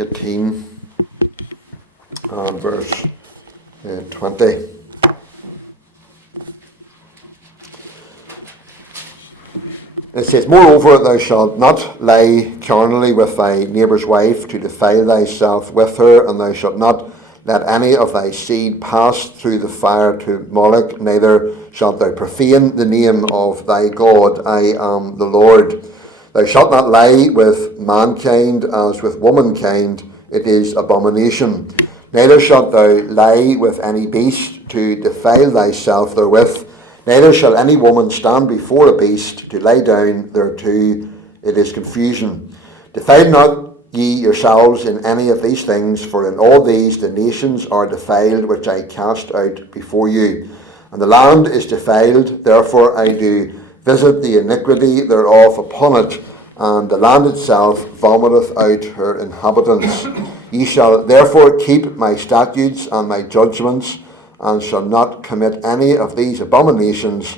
18 and verse 20. It says, Moreover, thou shalt not lie carnally with thy neighbour's wife to defile thyself with her, and thou shalt not let any of thy seed pass through the fire to Moloch, neither shalt thou profane the name of thy God. I am the Lord. Thou shalt not lie with mankind as with womankind, it is abomination. Neither shalt thou lie with any beast to defile thyself therewith. Neither shall any woman stand before a beast to lie down thereto, it is confusion. Defile not ye yourselves in any of these things, for in all these the nations are defiled, which I cast out before you. And the land is defiled, therefore I do visit the iniquity thereof upon it, and the land itself vomiteth out her inhabitants. Ye shall therefore keep my statutes and my judgments, and shall not commit any of these abominations,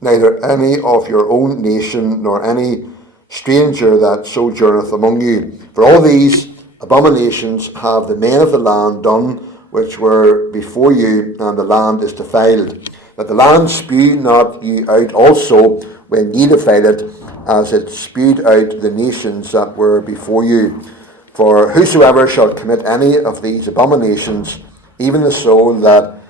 neither any of your own nation, nor any stranger that sojourneth among you. For all these abominations have the men of the land done, which were before you, and the land is defiled. That the land spew not you out also when ye defile it, as it spewed out the nations that were before you. For whosoever shall commit any of these abominations, even the souls that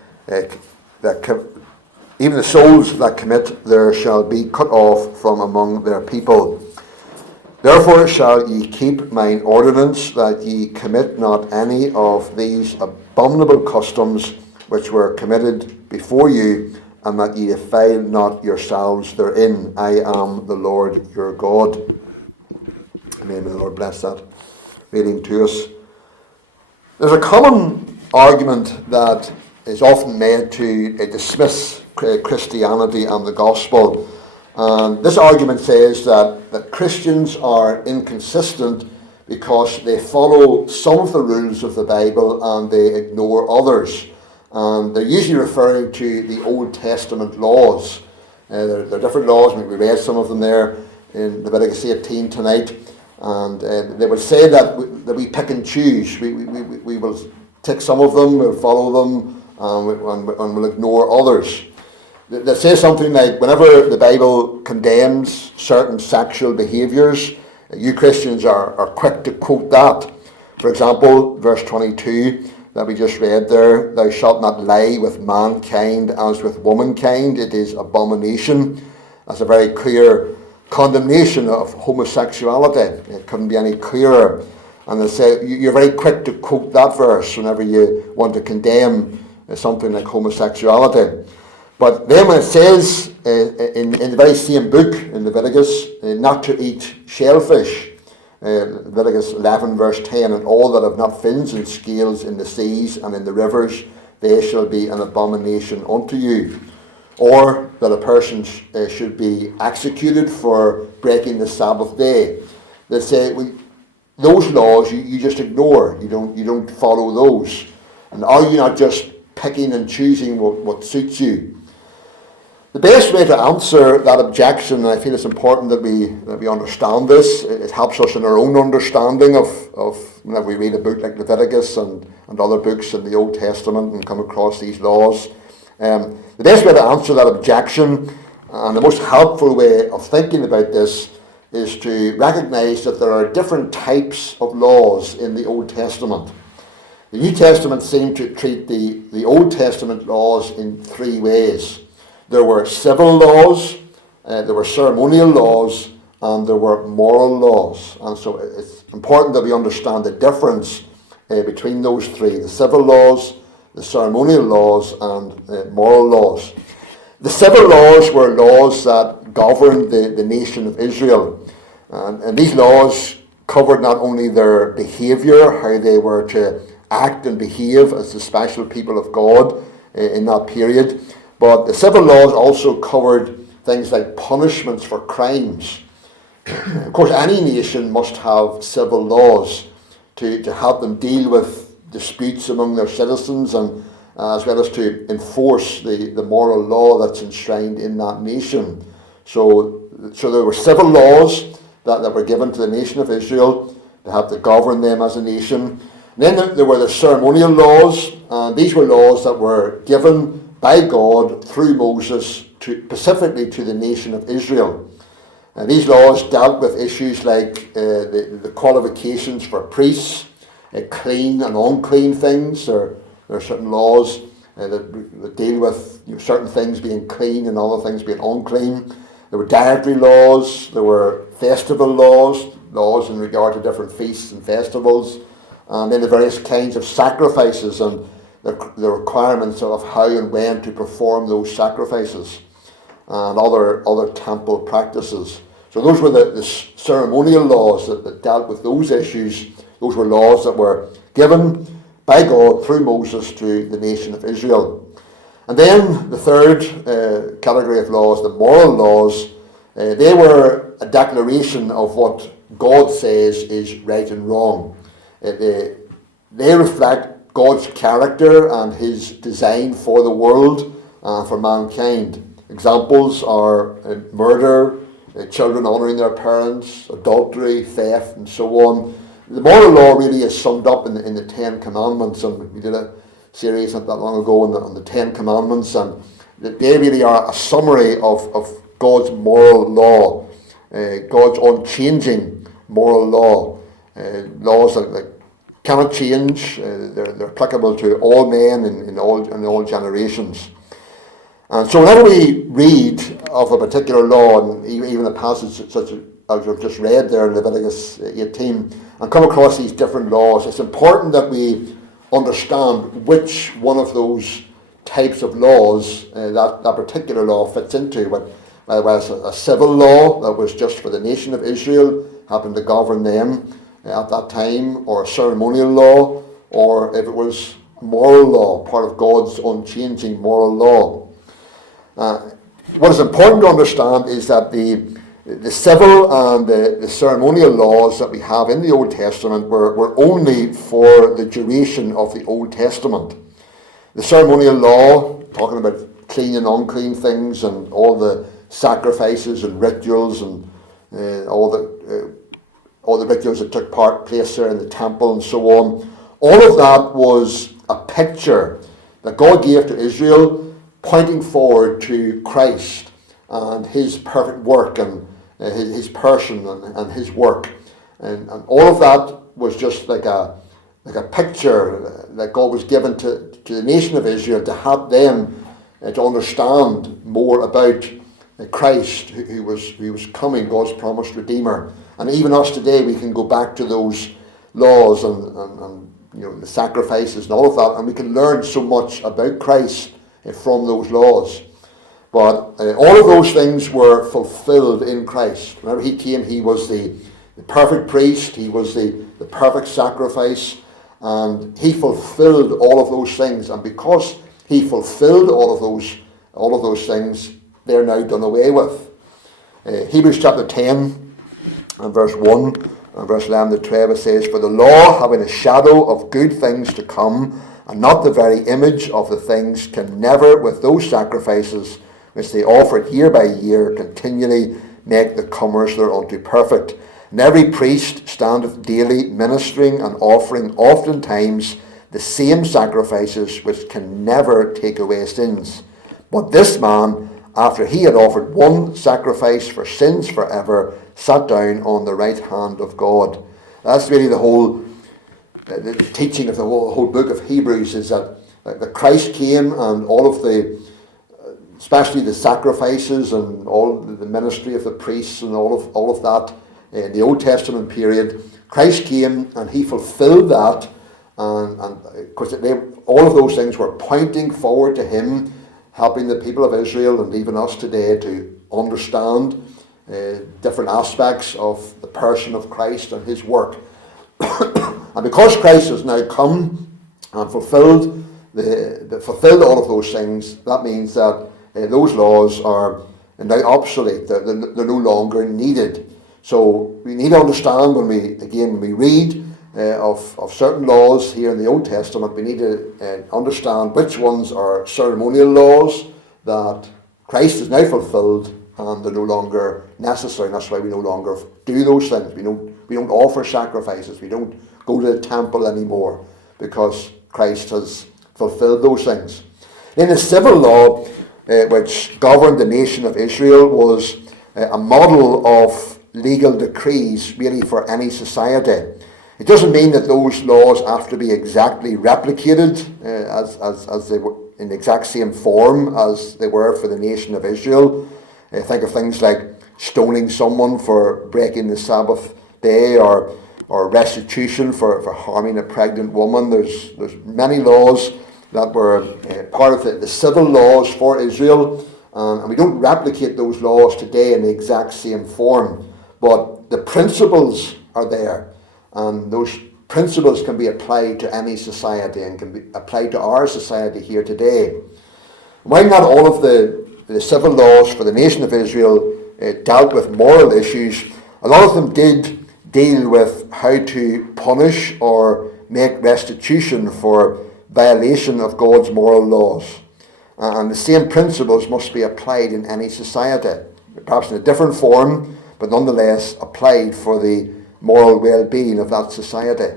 commit, there shall be cut off from among their people. Therefore shall ye keep mine ordinance, that ye commit not any of these abominable customs which were committed before you, and that ye defile not yourselves therein. I am the Lord your God. Amen. May the Lord bless that reading to us. There's a common argument that is often made to dismiss Christianity and the gospel. And this argument says that Christians are inconsistent because they follow some of the rules of the Bible and they ignore others. And they're usually referring to the Old Testament laws. There are different laws, we read some of them there in Leviticus 18 tonight. And they would say that we pick and choose. We will take some of them, we'll follow them, and we'll ignore others. They say something like, whenever the Bible condemns certain sexual behaviours, you Christians are quick to quote that. For example, verse 22 that we just read there, thou shalt not lie with mankind as with womankind, it is abomination. That's a very clear condemnation of homosexuality. It couldn't be any clearer. And they say you're very quick to quote that verse whenever you want to condemn something like homosexuality. But then when it says in the very same book, in Leviticus, not to eat shellfish, Leviticus 11 verse 10, and all that have not fins and scales in the seas and in the rivers, they shall be an abomination unto you. Or that a person should be executed for breaking the Sabbath day. They say those laws you just ignore. You don't follow those. And are you not just picking and choosing what suits you? The best way to answer that objection, and I feel it's important that we understand this, it helps us in our own understanding of whenever we read a book like Leviticus and other books in the Old Testament and come across these laws. The best way to answer that objection, and the most helpful way of thinking about this, is to recognise that there are different types of laws in the Old Testament. The New Testament seemed to treat the Old Testament laws in three ways. There were civil laws, there were ceremonial laws, and there were moral laws. And so it's important that we understand the difference between those three: the civil laws, the ceremonial laws, and moral laws. The civil laws were laws that governed the nation of Israel. And these laws covered not only their behaviour, how they were to act and behave as the special people of God in that period, but the civil laws also covered things like punishments for crimes. Of course, any nation must have civil laws to help them deal with disputes among their citizens, and as well as to enforce the moral law that's enshrined in that nation. So there were civil laws that were given to the nation of Israel, They had to govern them as a nation. And then there were the ceremonial laws, and these were laws that were given by God through Moses specifically to the nation of Israel. And these laws dealt with issues like the qualifications for priests, clean and unclean things. There are certain laws that deal with certain things being clean and other things being unclean. There were dietary laws, there were festival laws in regard to different feasts and festivals, and then the various kinds of sacrifices and the requirements of how and when to perform those sacrifices, and other temple practices. So those were the ceremonial laws that dealt with those issues. Those were laws that were given by God through Moses to the nation of Israel. And then the third category of laws, the moral laws, they were a declaration of what God says is right and wrong. They reflect God's character and his design for the world and for mankind. Examples are murder, children honouring their parents, adultery, theft, and so on. The moral law really is summed up in the Ten Commandments, and we did a series not that long ago on the Ten Commandments, and they really are a summary of God's moral law, God's unchanging moral law, laws that cannot change. They're applicable to all men in all generations. And so whenever we read of a particular law, and even a passage such as we've just read there in Leviticus 18, and come across these different laws, it's important that we understand which one of those types of laws that particular law fits into. Whether it was a civil law that was just for the nation of Israel, happened to govern them at that time, or a ceremonial law, or if it was moral law, part of God's unchanging moral law. What is important to understand is that the civil and the ceremonial laws that we have in the Old Testament were only for the duration of the Old Testament. The ceremonial law, talking about clean and unclean things and all the sacrifices and rituals and all the rituals that took place there in the temple and so on, all of that was a picture that God gave to Israel, pointing forward to Christ and his perfect work and his person and his work. And all of that was just like a picture that God was given to the nation of Israel to help them to understand more about Christ, who was coming, God's promised Redeemer. And even us today, we can go back to those laws and the sacrifices and all of that, and we can learn so much about Christ from those laws. But all of those things were fulfilled in Christ. Whenever he came, he was the perfect priest, he was the perfect sacrifice, and he fulfilled all of those things. And because he fulfilled all of those things, they're now done away with. Hebrews chapter 10 and verse 1 and verse 11 to 12, it says, "For the law, having a shadow of good things to come, and not the very image of the things, can never, with those sacrifices which they offered year by year, continually make the comers thereunto perfect. And every priest standeth daily ministering and offering oftentimes the same sacrifices which can never take away sins. But this man, after he had offered one sacrifice for sins forever, sat down on the right hand of God." That's really the teaching of the whole book of Hebrews, is that Christ came, and all of especially the sacrifices and all the ministry of the priests and all of that in the Old Testament period, Christ came and he fulfilled that, and of course all of those things were pointing forward to him, helping the people of Israel and even us today to understand different aspects of the person of Christ and his work. And because Christ has now come and fulfilled all of those things, that means that those laws are now obsolete. They're no longer needed. So we need to understand when we read of certain laws here in the Old Testament, we need to understand which ones are ceremonial laws that Christ has now fulfilled and they're no longer necessary. And that's why we no longer do those things. We don't don't offer sacrifices. We don't go to the temple anymore because Christ has fulfilled those things. Then the civil law, which governed the nation of Israel, was a model of legal decrees really for any society. It doesn't mean that those laws have to be exactly replicated as they were in the exact same form as they were for the nation of Israel. Think of things like stoning someone for breaking the Sabbath day, or restitution for harming a pregnant woman. There's many laws that were part of the civil laws for Israel, and we don't replicate those laws today in the exact same form, but the principles are there, and those principles can be applied to any society and can be applied to our society here today. While not all of the civil laws for the nation of Israel dealt with moral issues, a lot of them did deal with how to punish or make restitution for violation of God's moral laws. And the same principles must be applied in any society, perhaps in a different form, but nonetheless applied for the moral well-being of that society.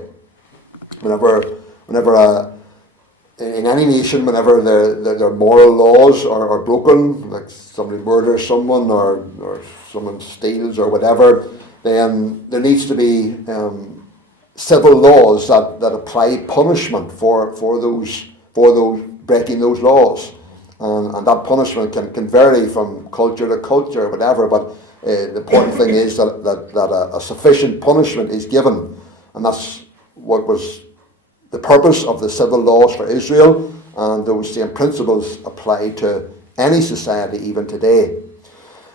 Whenever in any nation, whenever their moral laws are broken, like somebody murders someone or someone steals or whatever, then there needs to be civil laws that apply punishment for those breaking those laws, and that punishment can vary from culture to culture or whatever. But the important thing is that a sufficient punishment is given, and that's what was the purpose of the civil laws for Israel, and those same principles apply to any society even today.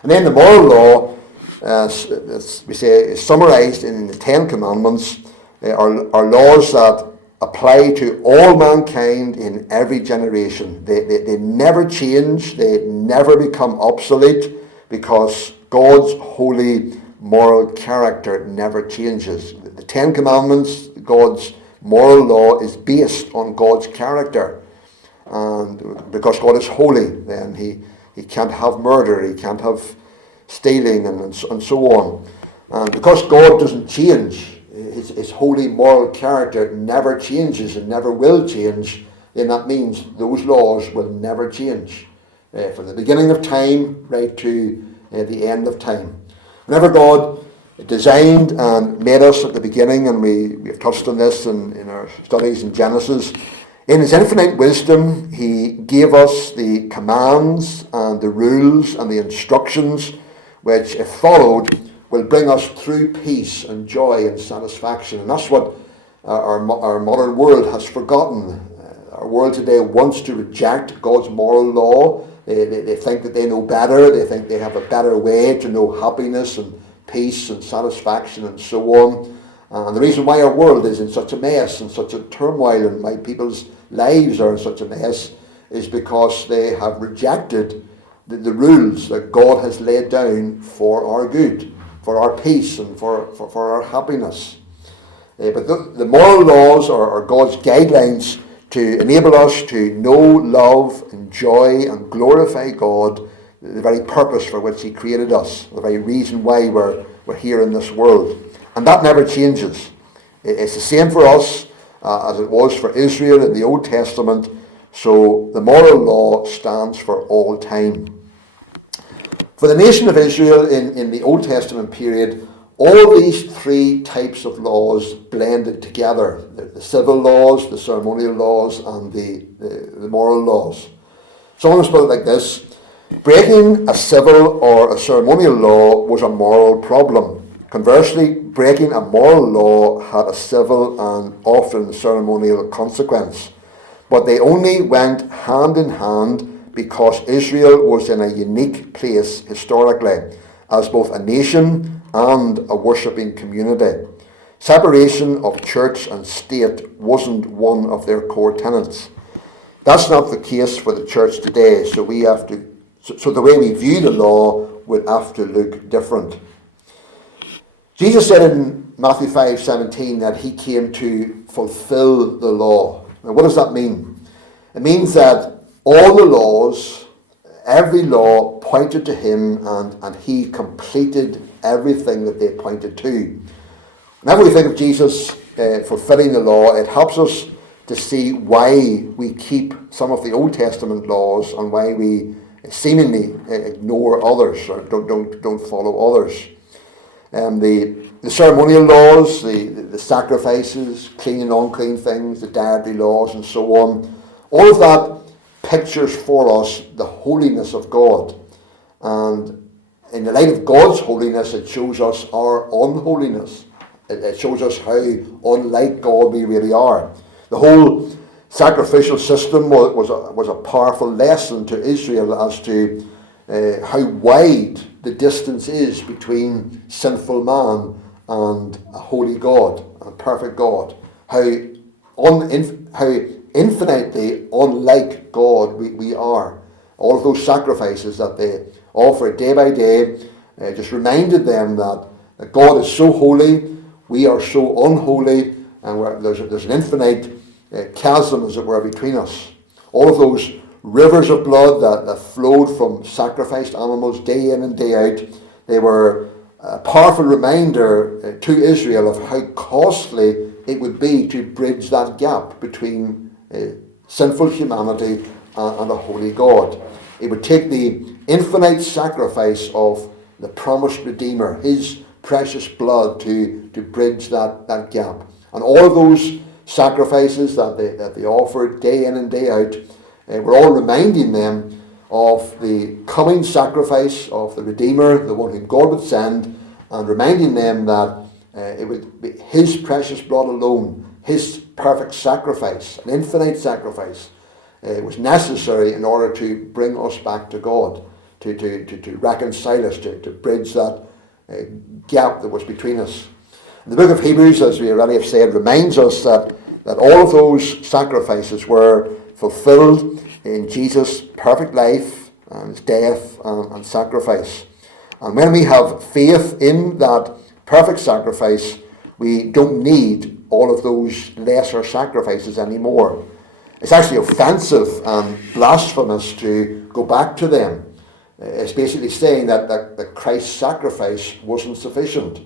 And then the moral law, as we say, is summarized in the Ten Commandments, are laws that apply to all mankind in every generation. They never change, they never become obsolete, because God's holy moral character never changes. The Ten Commandments, God's moral law, is based on God's character. And because God is holy, then he can't have murder, he can't have stealing, and so on. And because God doesn't change, his holy moral character never changes and never will change, then that means those laws will never change. From the beginning of time right to the end of time. Whenever God designed and made us at the beginning, and we have touched on this in our studies in Genesis, in his infinite wisdom, he gave us the commands and the rules and the instructions which, if followed, will bring us through peace and joy and satisfaction. And that's what our modern world has forgotten. Our world today wants to reject God's moral law. They think that they know better. They think they have a better way to know happiness and peace and satisfaction and so on. And the reason why our world is in such a mess and such a turmoil, and why people's lives are in such a mess, is because they have rejected the rules that God has laid down for our good, for our peace, and for our happiness. But the moral laws are God's guidelines to enable us to know, love, enjoy, and glorify God, the very purpose for which he created us, the very reason why we're here in this world. And that never changes. It's the same for us as it was for Israel in the Old Testament. So the moral law stands for all time. For the nation of Israel in the Old Testament period, all these three types of laws blended together: the civil laws, the ceremonial laws, and the moral laws. Someone put it like this: breaking a civil or a ceremonial law was a moral problem. Conversely, breaking a moral law had a civil and often ceremonial consequence. But they only went hand in hand because Israel was in a unique place historically, as both a nation and a worshipping community. Separation of church and state wasn't one of their core tenets. That's not the case for the church today, so the way we view the law would have to look different. Jesus said in Matthew 5:17 that he came to fulfill the law. Now, what does that mean? It means that all the laws, every law pointed to him, and he completed everything that they pointed to. Whenever we think of Jesus fulfilling the law, it helps us to see why we keep some of the Old Testament laws and why we seemingly ignore others or don't follow others. The ceremonial laws, the sacrifices, clean and unclean things, the dietary laws and so on, all of that pictures for us the holiness of God. And in the light of God's holiness, it shows us our unholiness. It shows us how unlike God we really are. The whole sacrificial system was a powerful lesson to Israel as to how wide the distance is between sinful man and a holy God, and a perfect God. How infinitely unlike God we are. All of those sacrifices that they offered day by day just reminded them that God is so holy, we are so unholy, and there's an infinite chasm, as it were, between us. All of those rivers of blood that flowed from sacrificed animals day in and day out, they were a powerful reminder to Israel of how costly it would be to bridge that gap between sinful humanity and a holy God. It would take the infinite sacrifice of the promised Redeemer, his precious blood, to bridge that gap. And all of those sacrifices that they offered day in and day out were all reminding them of the coming sacrifice of the Redeemer, the one whom God would send, and reminding them that it would be his precious blood alone, his perfect sacrifice, an infinite sacrifice, was necessary in order to bring us back to God, to reconcile us, to bridge that gap that was between us. The book of Hebrews, as we already have said, reminds us that all of those sacrifices were fulfilled in Jesus' perfect life and his death and sacrifice. And when we have faith in that perfect sacrifice, we don't need all of those lesser sacrifices anymore. It's actually offensive and blasphemous to go back to them. It's basically saying that Christ's sacrifice wasn't sufficient.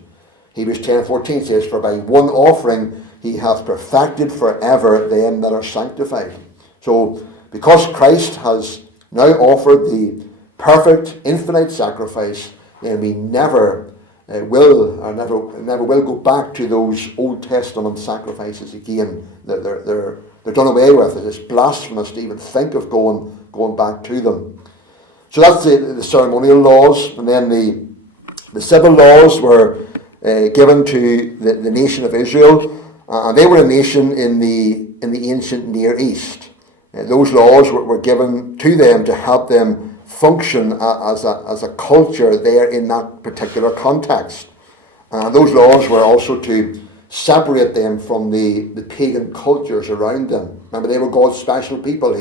Hebrews 10:14 says, "For by one offering he hath perfected forever them that are sanctified." So, because Christ has now offered the perfect, infinite sacrifice, then we never will go back to those Old Testament sacrifices again. They're done away with. It's blasphemous to even think of going back to them. So that's the ceremonial laws, and then the civil laws were given to the nation of Israel, and they were a nation in the ancient Near East. Those laws were given to them to help them function as a culture there in that particular context. Those laws were also to separate them from the pagan cultures around them. Remember, they were God's special people.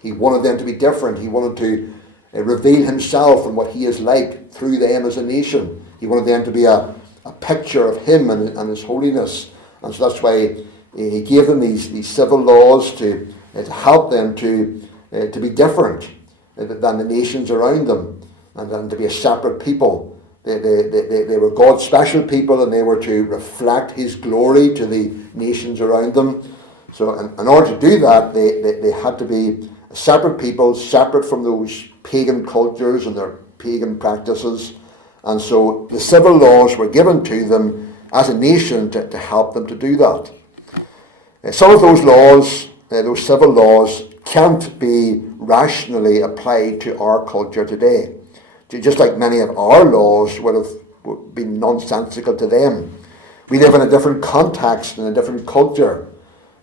He wanted them to be different. He wanted to reveal himself and what he is like through them as a nation. He wanted them to be a picture of him and his holiness. And so that's why he gave them these civil laws to help them to be different than the nations around them, and to be a separate people. They were God's special people, and they were to reflect his glory to the nations around them. So in order to do that, they had to be a separate people, separate from those pagan cultures and their pagan practices. And so the civil laws were given to them as a nation to help them to do that. Some of those laws, those civil laws, can't be rationally applied to our culture today. Just like many of our laws would have been nonsensical to them. We live in a different context and a different culture.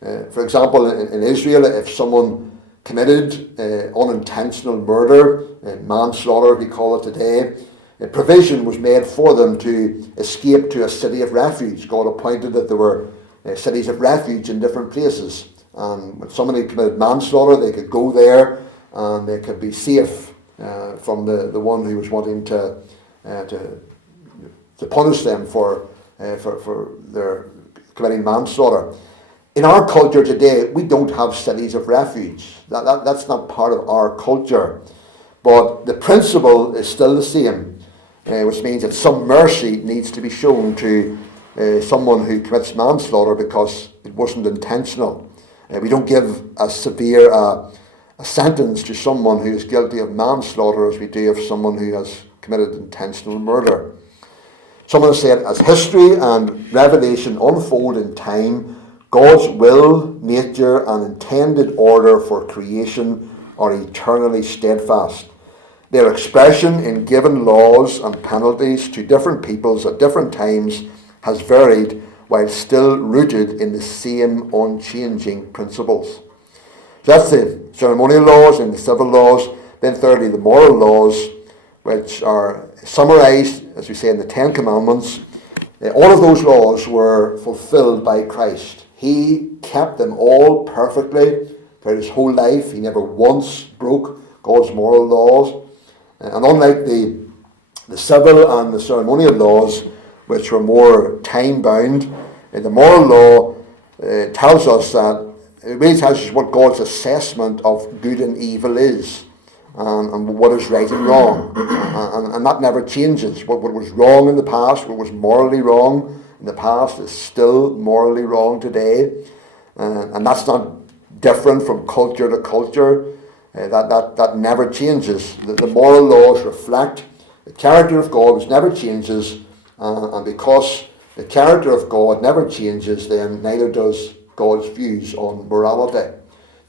For example, in Israel, if someone committed unintentional murder, manslaughter we call it today, a provision was made for them to escape to a city of refuge. God appointed that there were cities of refuge in different places. And when somebody committed manslaughter, they could go there and they could be safe from the one who was wanting to punish them for their committing manslaughter. In our culture today, we don't have cities of refuge. That's not part of our culture. But the principle is still the same, which means that some mercy needs to be shown to someone who commits manslaughter because it wasn't intentional. We don't give as severe a sentence to someone who is guilty of manslaughter as we do of someone who has committed intentional murder. Someone has said, as history and revelation unfold in time, God's will, nature, and intended order for creation are eternally steadfast. Their expression in given laws and penalties to different peoples at different times has varied while still rooted in the same unchanging principles. So that's the ceremonial laws and the civil laws. Then thirdly, the moral laws, which are summarized, as we say, in the Ten Commandments. All of those laws were fulfilled by Christ. He kept them all perfectly throughout his whole life. He never once broke God's moral laws. And unlike the civil and the ceremonial laws, which were more time-bound, the moral law tells us that, it really tells us what God's assessment of good and evil is, and what is right and wrong. And that never changes. What was wrong in the past, what was morally wrong in the past, is still morally wrong today. And that's not different from culture to culture. That never changes. The moral laws reflect the character of God, which never changes. And because the character of God never changes, then neither does God's views on morality.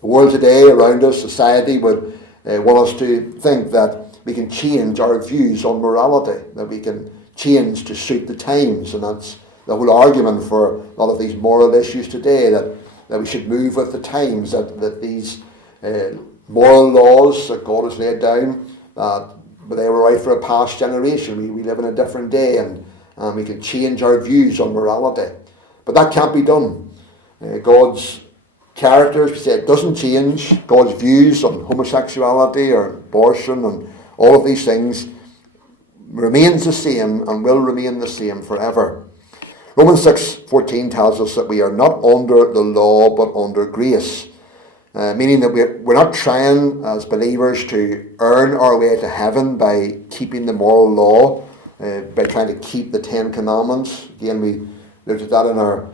The world today around us, society, would want us to think that we can change our views on morality, that we can change to suit the times. And that's the whole argument for a lot of these moral issues today, that we should move with the times, that these moral laws that God has laid down, but they were right for a past generation. We live in a different day, and we can change our views on morality. But that can't be done. God's character, as we said, doesn't change. God's views on homosexuality or abortion and all of these things remains the same and will remain the same forever. Romans 6:14 tells us that we are not under the law but under grace, meaning that we're not trying as believers to earn our way to heaven by keeping the moral law, by trying to keep the Ten Commandments. Again, we looked at that in our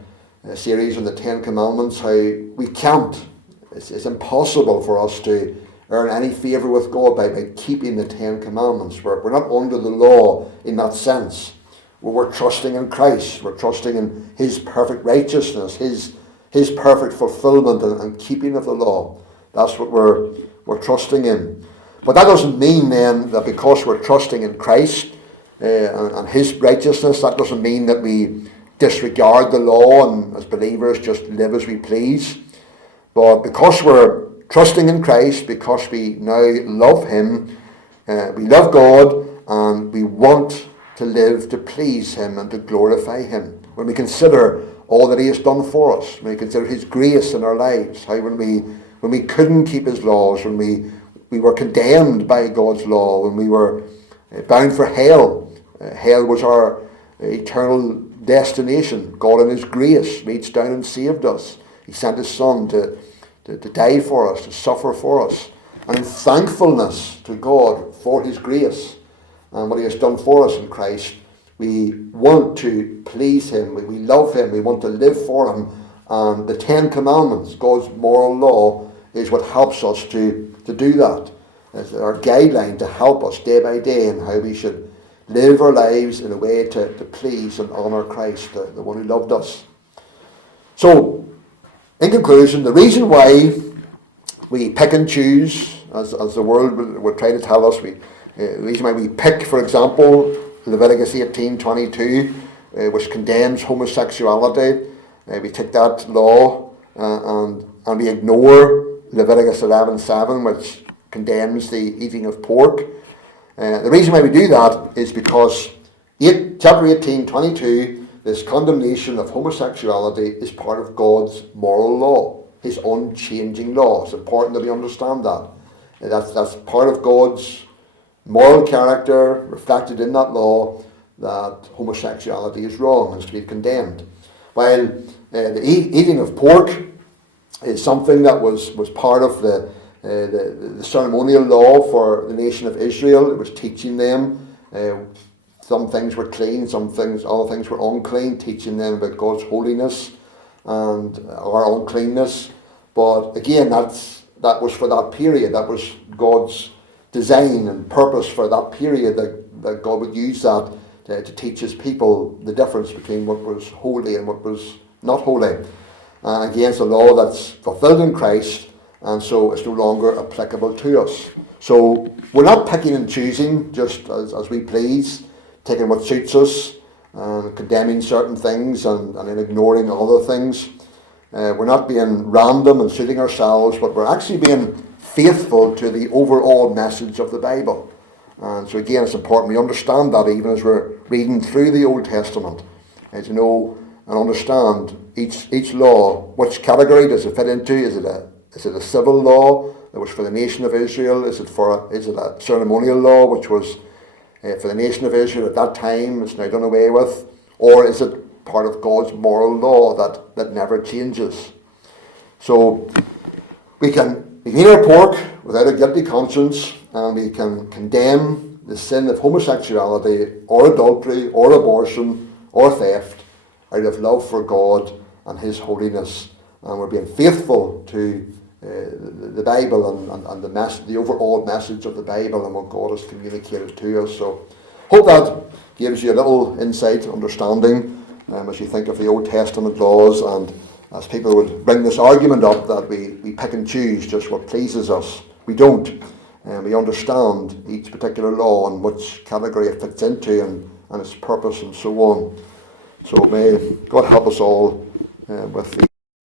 series on the Ten Commandments, how we can't. It's impossible for us to earn any favour with God by keeping the Ten Commandments. We're not under the law in that sense. We're trusting in Christ. We're trusting in his perfect righteousness, his perfect fulfilment and keeping of the law. That's what we're trusting in. But that doesn't mean then that because we're trusting in Christ and his righteousness, that doesn't mean that we disregard the law and as believers just live as we please. But because we're trusting in Christ, because we now love him, we love God, and we want to live to please him and to glorify him. When we consider all that he has done for us, when we consider his grace in our lives, how when we couldn't keep his laws, when we were condemned by God's law, when we were bound for hell, hell was our eternal destination. God in his grace reached down and saved us. He sent his son to die for us, to suffer for us. And in thankfulness to God for his grace and what he has done for us in Christ, we want to please him. We love him. We want to live for him. And the Ten Commandments, God's moral law, is what helps us to do that. It's our guideline to help us day by day in how we should live our lives in a way to please and honour Christ, the one who loved us. So, in conclusion, the reason why we pick and choose, as the world would try to tell us, the reason why we pick, for example, Leviticus 18:22, which condemns homosexuality, we take that law and we ignore Leviticus 11:7, which condemns the eating of pork. The reason why we do that is because chapter 18:22, this condemnation of homosexuality is part of God's moral law, his unchanging law. It's important that we understand that. That's part of God's moral character reflected in that law, that homosexuality is wrong and is to be condemned. While the eating of pork is something that was part of the ceremonial law for the nation of Israel. It was teaching them some things were clean, other things were unclean, teaching them about God's holiness and our uncleanness. But again, that was for that period. That was God's design and purpose for that period, that God would use that to teach his people the difference between what was holy and what was not holy. Again, it's a law that's fulfilled in Christ, and so it's no longer applicable to us. So we're not picking and choosing just as we please, taking what suits us, and condemning certain things and then ignoring other things. We're not being random and suiting ourselves, but we're actually being faithful to the overall message of the Bible. And so again, it's important we understand that even as we're reading through the Old Testament, to know and understand each law. Which category does it fit into? Is it a civil law that was for the nation of Israel? Is it a ceremonial law which was for the nation of Israel at that time? It's now done away with. Or is it part of God's moral law that never changes? So we can eat our pork without a guilty conscience, and we can condemn the sin of homosexuality or adultery or abortion or theft out of love for God and his holiness. And we're being faithful to the Bible and the overall message of the Bible and what God has communicated to us. So hope that gives you a little insight, understanding, as you think of the Old Testament laws, and as people would bring this argument up that we pick and choose just what pleases us. We don't. We understand each particular law and which category it fits into and its purpose and so on. So may God help us all with